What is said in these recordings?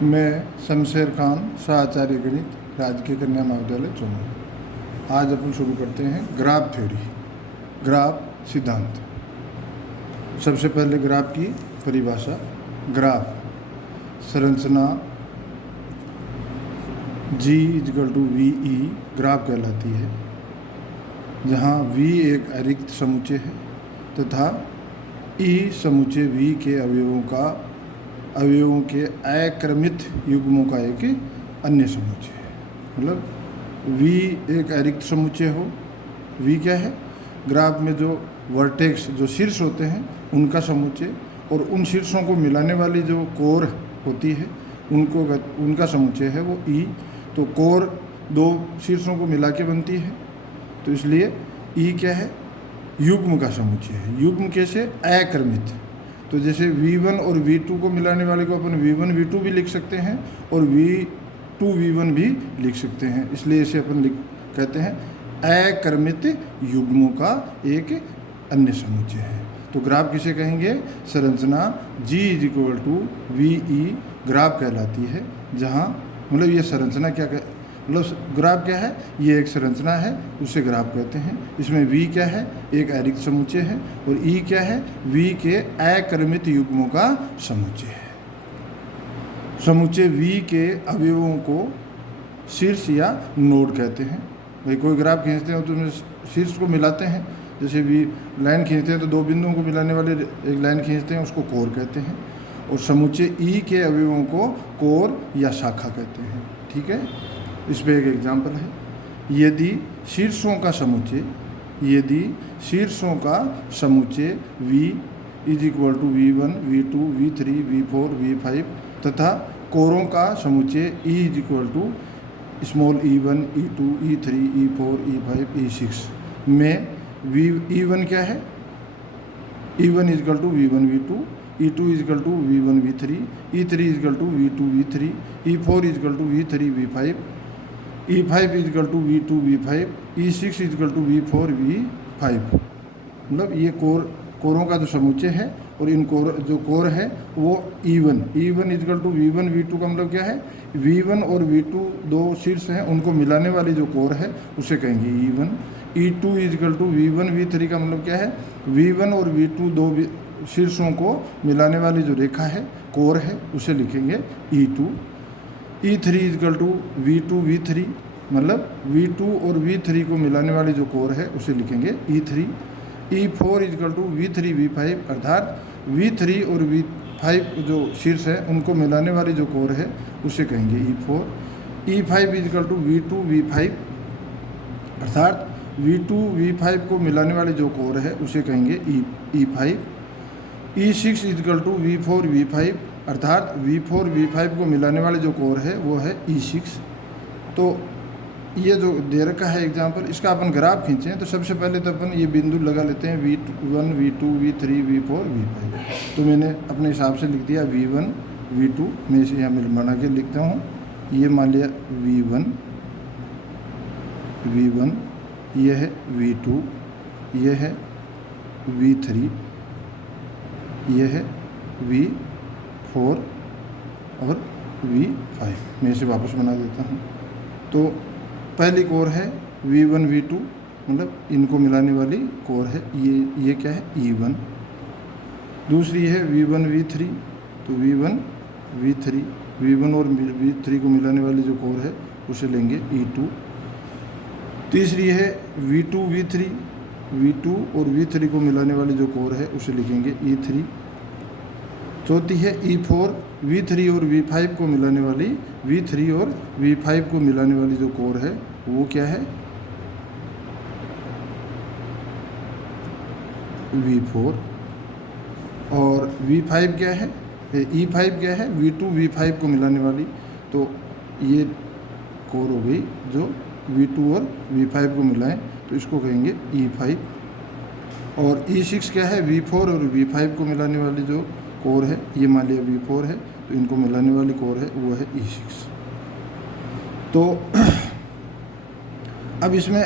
मैं शमशेर खान सहाचार्य गणित राजकीय कन्या महाविद्यालय चौमू। आज अपन शुरू करते हैं ग्राफ थ्योरी, ग्राफ सिद्धांत। सबसे पहले ग्राफ की परिभाषा। ग्राफ संरचना G = VE ग्राफ कहलाती है, जहाँ V एक अरिक्त समुच्चय है तथा E समुच्चय V के अवयवों के अक्रमित युग्मों का एक अन्य समुच्चय है। मतलब V एक अरिक्त समुच्चय हो, V क्या है? ग्राफ में जो वर्टेक्स, जो शीर्ष होते हैं उनका समुच्चय, और उन शीर्षों को मिलाने वाली जो कोर होती है उनका समुच्चय है वो E। तो कोर दो शीर्षों को मिला के बनती है, तो इसलिए E क्या है? युग्म का समुच्चय है। युग्म कैसे? अक्रमित। तो जैसे V1 और V2 को मिलाने वाले को अपन V1 V2 भी लिख सकते हैं और V2 V1 भी लिख सकते हैं, इसलिए इसे अपन कहते हैं अक्रमित युग्मों का एक अन्य समुच्चय है। तो ग्राफ किसे कहेंगे? संरचना G = VE ग्राफ कहलाती है, जहाँ मतलब ये संरचना मतलब ग्राफ क्या है? ये एक संरचना है, उसे ग्राफ कहते हैं। इसमें V क्या है? एक अरिक्त समुच्चय है, और E क्या है? V के अक्रमित युग्मों का समुच्चय है। समुच्चय V के अवयवों को शीर्ष या नोड कहते हैं। भाई कोई ग्राफ खींचते हैं तो उसमें शीर्ष को मिलाते हैं, जैसे V लाइन खींचते हैं तो दो बिंदुओं को मिलाने वाले एक लाइन खींचते हैं, उसको कोर कहते हैं। और समुच्चय E के अवयवों को कोर या शाखा कहते हैं। ठीक है, इस पर एक एग्जाम्पल है। यदि शीर्षों का समुच्चय V = V1 V2 V3 V4 V5 तथा कोरों का समुच्चय E = e1 e2 e3 e4 e5 e6 में E1 क्या है? E1 = V1 V2, E2 = V1 V3, E3 = V2 V3, E4 = V3 V5, E5 = V2 V5, E6 = V4 V5। मतलब ये कोरों का जो समुच्चय है, और इन जो कोर है वो E1 = V1 V2 का मतलब क्या है? V1 और V2 दो शीर्ष हैं, उनको मिलाने वाली जो कोर है उसे कहेंगे E1। E2 = V1 V3 का मतलब क्या है? V1 और V2 दो शीर्षों को मिलाने वाली जो रेखा है, कोर है, उसे लिखेंगे E2। E3 = V2 V3 मतलब V2 और V3 को मिलाने वाली जो कोर है उसे लिखेंगे E3। E4 = V3 V5 अर्थात V3 और V5 जो शीर्ष है उनको मिलाने वाली जो कोर है उसे कहेंगे E4। E5 = V2 V5 अर्थात V2 V5 को मिलाने वाली जो कोर है उसे कहेंगे E5। E6 = V4 V5 अर्थात V4 V5 को मिलाने वाले जो कोर है वो है E6। तो ये जो दे रखा है एग्जाम्पल, इसका अपन ग्राफ खींचें तो सबसे पहले तो अपन ये बिंदु लगा लेते हैं V1 V2 V3 V4 V5। तो मैंने अपने हिसाब से लिख दिया V1 V2, मैं इसे यहाँ बना के लिखता हूँ। ये मान लिया V1, ये है V2, ये है V3, ये है V4 और V5। मैं इसे वापस बना देता हूँ। तो पहली कोर है V1 V2 मतलब इनको मिलाने वाली कोर है, ये क्या है? E1। दूसरी है V1 V3, तो V1 और V3 को मिलाने वाली जो कोर है उसे लेंगे E2। तीसरी है V2 और V3 को मिलाने वाली जो कोर है उसे लिखेंगे E3। चौथी है E4 V3 और V5 को मिलाने वाली V3 और V5 को मिलाने वाली जो कोर है वो क्या है? V4। और V5 क्या है? E5 क्या है? V2 V5 को मिलाने वाली, तो ये कोर हो गई जो V2 और V5 को मिलाएं, तो इसको कहेंगे E5। और E6 क्या है? V4 और V5 को मिलाने वाली जो कोर है, ये मान लिया V4 है, तो इनको मिलाने वाली कोर है वो है E6। तो अब इसमें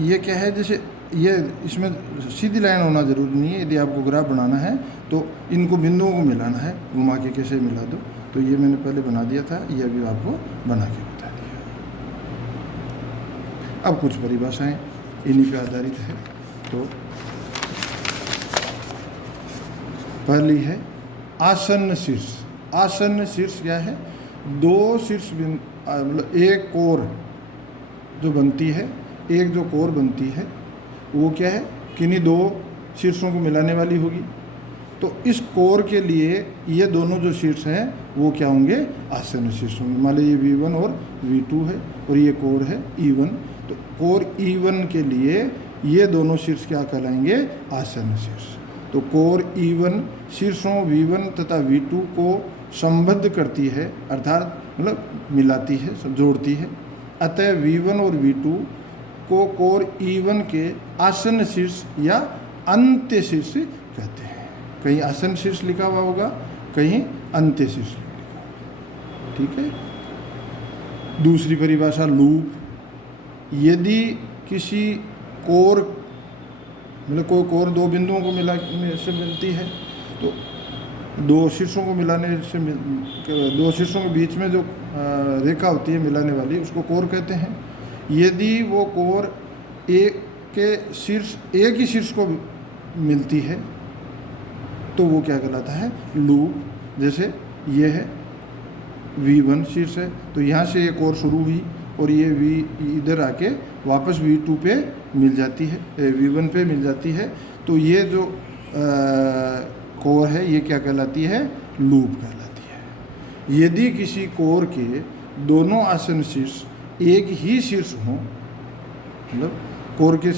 ये क्या है? जैसे ये इसमें सीधी लाइन होना ज़रूरी नहीं है। यदि आपको ग्राफ बनाना है तो इनको बिंदुओं को मिलाना है, घुमा के कैसे मिला दो। तो ये मैंने पहले बना दिया था, ये अभी आपको बना के बता दिया। अब कुछ परिभाषाएं इन्हीं पे आधारित है। तो पहली है आसन्न शीर्ष। आसन्न शीर्ष क्या है? दो शीर्ष मतलब एक कोर जो बनती है, एक जो कोर बनती है वो क्या है? किन्हीं दो शीर्षों को मिलाने वाली होगी। तो इस कोर के लिए ये दोनों जो शीर्ष हैं वो क्या होंगे? आसन्न शीर्ष होंगे। मान लीजिए V1 और V2 है और ये कोर है E1। तो कोर E1 के लिए ये दोनों शीर्ष क्या कहलाएंगे? आसन्न शीर्ष। तो कोर E1 शीर्षों V1 तथा V2 को संबद्ध करती है, अर्थात मतलब मिलाती है, जोड़ती है। अतः V1 और V2 को कोर E1 के आसन्न शीर्ष या अंत्य शीर्ष कहते हैं। कहीं आसन्न शीर्ष लिखा हुआ होगा, कहीं अंत्य शीर्ष लिखा होगा। ठीक है। दूसरी परिभाषा लूप। यदि किसी कोर मतलब कोई कोर दो बिंदुओं को मिलाने से मिलती है, तो दो शीर्षों को मिलाने से दो शीर्षों के बीच में जो रेखा होती है मिलाने वाली, उसको कोर कहते हैं। यदि वो कोर एक ही शीर्ष को मिलती है तो वो क्या कहलाता है? लूप। जैसे ये है V1 शीर्ष है, तो यहाँ से ये कोर शुरू हुई और ये इधर आके वापस V2 पे मिल जाती है, V1 पे मिल जाती है। तो ये जो कोर है ये क्या कहलाती है? लूप कहलाती है। यदि किसी कोर के दोनों आसन्न शीर्ष एक ही शीर्ष हों, मतलब कोर के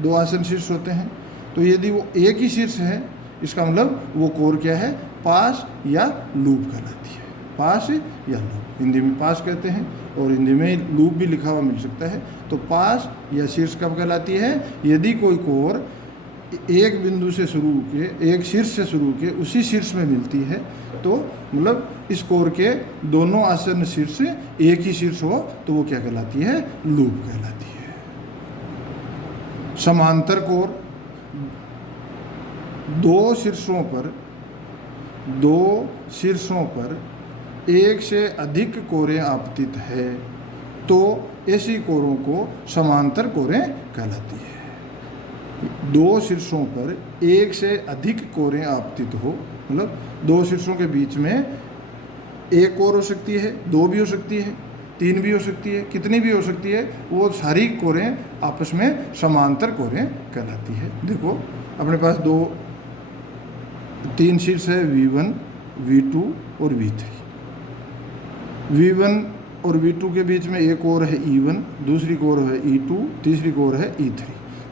दो आसन्न शीर्ष होते हैं, तो यदि वो एक ही शीर्ष है, इसका मतलब वो कोर क्या है? पास या लूप कहलाती है। पास या लूप, हिंदी में पास कहते हैं और हिंदी में लूप भी लिखा हुआ मिल सकता है। तो पास या शीर्ष कब कहलाती है? यदि कोई कोर एक बिंदु से शुरू के, एक शीर्ष से शुरू के उसी शीर्ष में मिलती है, तो मतलब इस कोर के दोनों आसन्न शीर्ष एक ही शीर्ष हो, तो वो क्या कहलाती है? लूप कहलाती है। समांतर कोर। दो शीर्षों पर एक से अधिक कोरें आपतित है तो ऐसी कोरों को समांतर कोरें कहलाती है। दो शीर्षों पर एक से अधिक कोरें आपतित हो, मतलब दो शीर्षों के बीच में एक कोर हो सकती है, दो भी हो सकती है, तीन भी हो सकती है, कितनी भी हो सकती है, वो सारी कोरें आपस में समांतर कोरें कहलाती है। देखो अपने पास तीन शीर्ष है V1, V2 और V3। V1 और V2 के बीच में एक कोर है E1, दूसरी कोर है E2, तीसरी कोर है E3।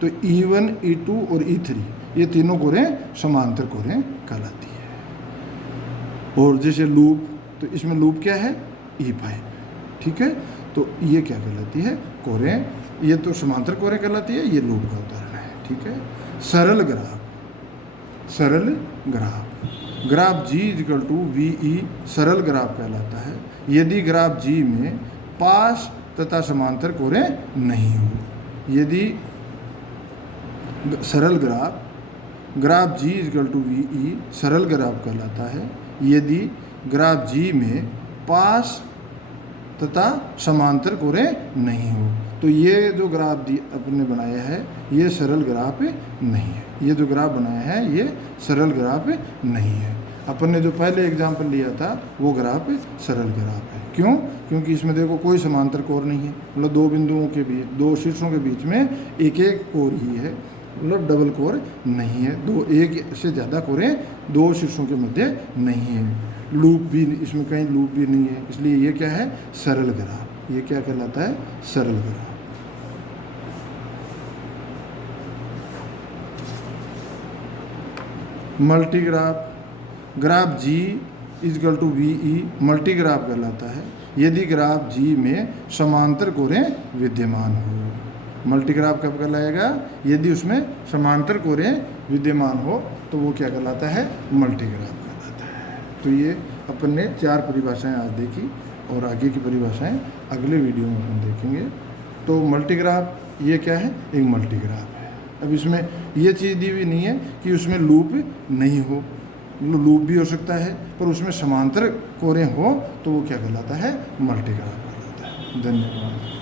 तो E1, E2 और E3 ये तीनों कोरें समांतर कोरें कहलाती है। और जैसे लूप, तो इसमें लूप क्या है? E5। ठीक है। तो ये क्या कहलाती है? कोरें। ये तो समांतर कोरें कहलाती है, ये लूप का उदाहरण है। ठीक है। सरल ग्राफ। सरल ग्राफ। ग्राफ G = VE सरल ग्राफ कहलाता है यदि ग्राफ G में पास तथा समांतर कोरें नहीं हो। यदि सरल ग्राफ G = VE सरल ग्राफ कहलाता है यदि ग्राफ G में पास तथा समांतर कोरें नहीं हो। तो ये जो ग्राफ अपने बनाया है ये सरल ग्राफ नहीं है। ये जो ग्राफ बनाया है ये सरल ग्राफ नहीं है। अपन ने जो पहले एग्जाम्पल लिया था वो ग्राफ सरल ग्राफ है। क्यों? क्योंकि इसमें देखो कोई समांतर कोर नहीं है, मतलब दो बिंदुओं के बीच, दो शीर्षों के बीच में एक एक कोर ही है, मतलब डबल कोर नहीं है। एक से ज़्यादा कोरें दो शीर्षों के मध्य नहीं है। लूप भी इसमें कहीं लूप भी नहीं है, इसलिए ये क्या है? सरल ग्राफ। ये क्या कहलाता है? सरल ग्राफ। मल्टीग्राफ। ग्राफ G = VE मल्टीग्राफ कहलाता है यदि ग्राफ G में समांतर कोरें विद्यमान हो। मल्टीग्राफ कब कहलाएगा? यदि उसमें समांतर कोरें विद्यमान हो तो वो क्या कहलाता है? मल्टीग्राफ कहलाता है। तो ये अपन ने 4 परिभाषाएं आज देखी और आगे की परिभाषाएं अगले वीडियो में अपन देखेंगे। तो मल्टीग्राफ ये क्या है? एक मल्टीग्राफ है। अब इसमें ये चीज़ दी हुई नहीं है कि उसमें लूप नहीं हो, लूप भी हो सकता है, पर उसमें समांतर कोरें हो तो वो क्या कहलाता है, मल्टी ग्राफ कहलाता है। धन्यवाद।